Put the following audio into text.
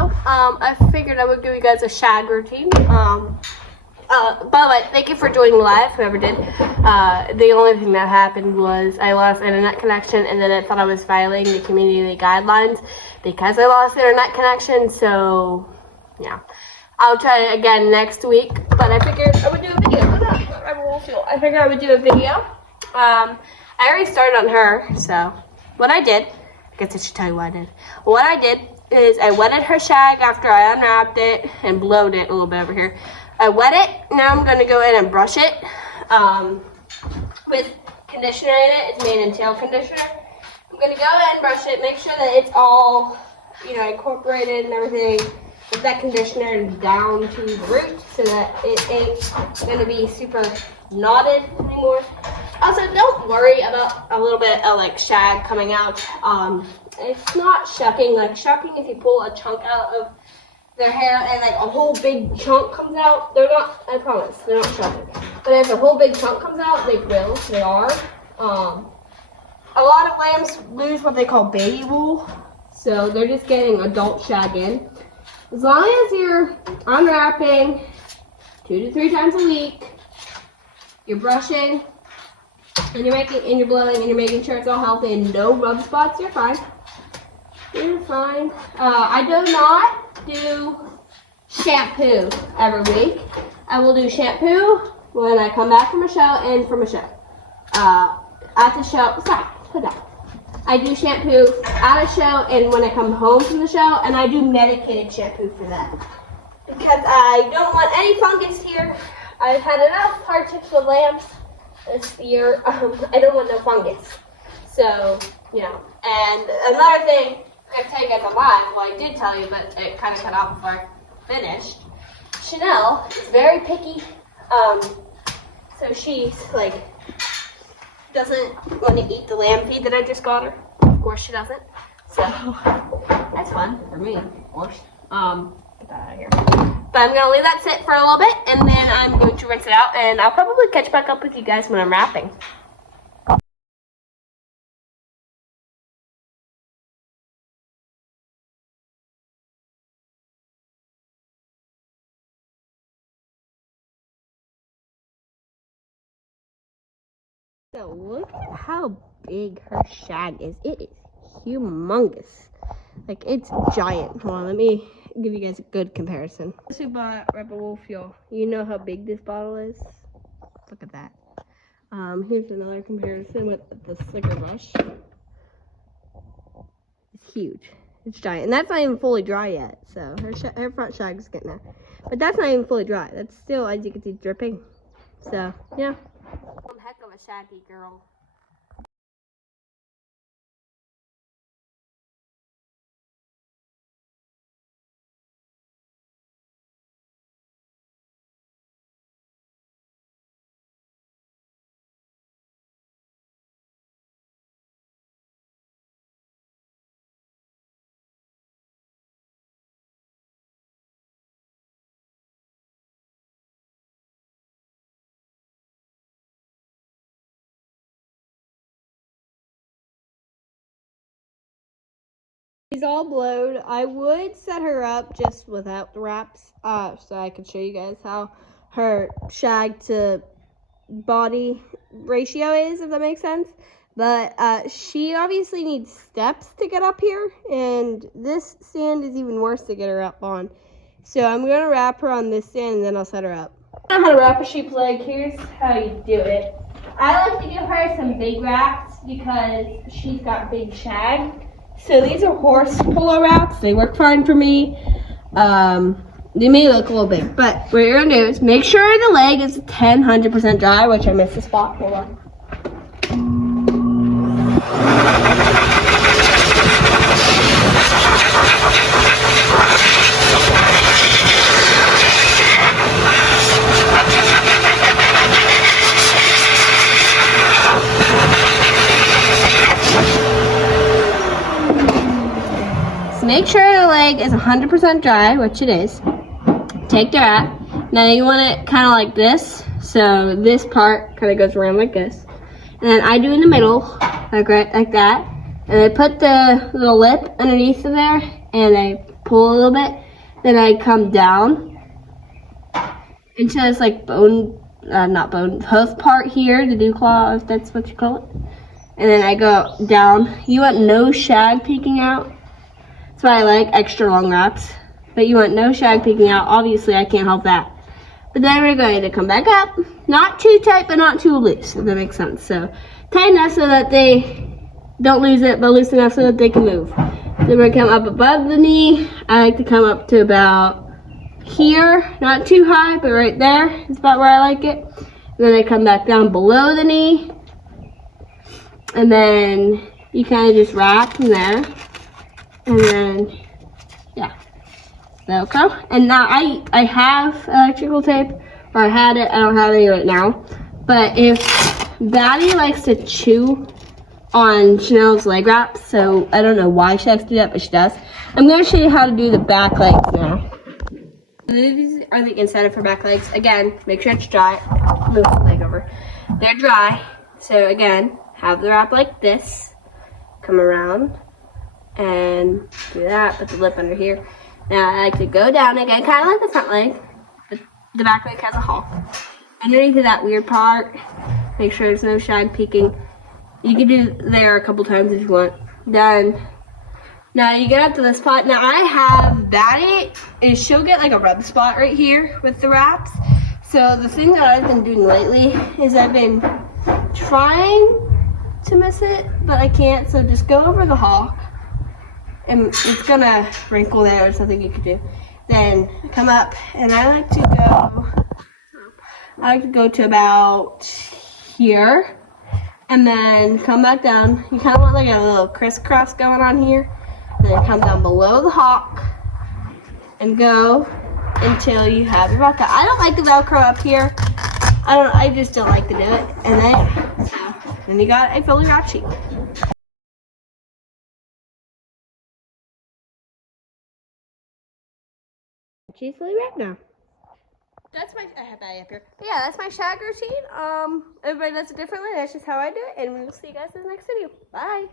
video. I figured I would give you guys a shag routine. By the way, thank you for joining live, whoever did. The only thing that happened was I lost internet connection, and then I thought I was violating the community guidelines because I lost internet connection. So, yeah. I'll try it again next week, but I figured I would do a video. I figured I would do a video. I already started on her, so what I did, I guess I should tell you what I did. What I did is I wetted her shag after I unwrapped it and blowed it a little bit over here. I wet it. Now I'm going to go in and brush it with conditioner in it. It's mane and tail conditioner. I'm going to go in and brush it, make sure that it's all, incorporated and everything with that conditioner down to the root so that it ain't going to be super knotted anymore. Also, don't worry about a little bit of shag coming out. It's not shucking. Shucking, if you pull a chunk out of their hair and a whole big chunk comes out, they're not, I promise, they're not shucking. But if a whole big chunk comes out, they are. A lot of lambs lose what they call baby wool, so they're just getting adult shag in. As long as you're unwrapping 2 to 3 times a week, you're brushing, and you're blowing, and you're making sure it's all healthy and no rub spots, you're fine. You're fine. I do not do shampoo every week. I will do shampoo when I come back from a show and from a show. At the show, stop, put that. I do shampoo at a show and when I come home from the show, and I do medicated shampoo for that. Because I don't want any fungus here. I've had enough hardships with lambs this year. I don't want no fungus. So, and another thing, I'm going to tell you guys on live, well I did tell you, but it kind of cut out before I finished. Chanel is very picky, so she's doesn't want to eat the lamb feed that I just got her. Of course she doesn't. So that's fun for me, of course. Get that out of here. But I'm gonna leave that sit for a little bit, and then I'm going to rinse it out, and I'll probably catch back up with you guys when I'm wrapping. So look at how big her shag is. It is humongous. It's giant. Hold on, let me give you guys a good comparison. This we bought Rebel Wolf Fuel. You know how big this bottle is? Look at that. Here's another comparison with the slicker brush. It's huge. It's giant. And that's not even fully dry yet. So her front shag is getting there. But that's not even fully dry. That's still, as you can see, dripping. So, yeah. One heck of a shaggy girl. She's all blowed. I would set her up just without the wraps, so I could show you guys how her shag to body ratio is, if that makes sense. But she obviously needs steps to get up here, and this stand is even worse to get her up on. So I'm going to wrap her on this stand, and then I'll set her up. I know how to wrap a sheep's leg. Here's how you do it. I like to give her some big wraps because she's got big shag. So these are horse polo wraps. They work fine for me. They may look a little big, but what you're going to do is make sure the leg is 100% dry, which I missed the spot. Hold on. Make sure the leg is 100% dry, which it is. Take the wrap. Now you want it kind of like this. So this part kind of goes around like this. And then I do in the middle, like that. And I put the little lip underneath of there, and I pull a little bit. Then I come down into this like not bone, hoof part here, the dew claw, if that's what you call it. And then I go down. You want no shag peeking out. That's why I like extra long wraps. But you want no shag peeking out. Obviously, I can't help that. But then we're going to come back up. Not too tight, but not too loose, if that makes sense. So tight enough so that they don't lose it, but loose enough so that they can move. Then we're going to come up above the knee. I like to come up to about here. Not too high, but right there is about where I like it. And then I come back down below the knee. And then you kind of just wrap from there. And then, yeah. Velcro. And now I have electrical tape, or I had it. I don't have any right now. But if Batty likes to chew on Chanel's leg wraps, so I don't know why she has to do that, but she does. I'm going to show you how to do the back legs now. These are the inside of her back legs. Again, make sure it's dry. Move the leg over. They're dry. So again, have the wrap like this. Come around and do that. Put the lip under here. Now I like to go down again, kind of like the front leg, but the back leg has a haul. Underneath of that weird part, make sure there's no shag peeking. You can do there a couple times if you want. Done. Now you get up to this spot. Now I have Batty, is she'll get like a rub spot right here with the wraps. So the thing that I've been doing lately is I've been trying to miss it, but I can't. So just go over the haul. And it's gonna wrinkle there or something you could do. Then come up, and I like to go to about here, and then come back down. You kind of want like a little crisscross going on here. And then come down below the hawk and go until you have your Velcro. I don't like the Velcro up here. I just don't like to do it. And then you got a fully wrapped sheet. She's fully wrapped now. That's my, I have Batty up here. But yeah, that's my shag routine. Everybody does it differently. That's just how I do it. And we'll see you guys in the next video. Bye.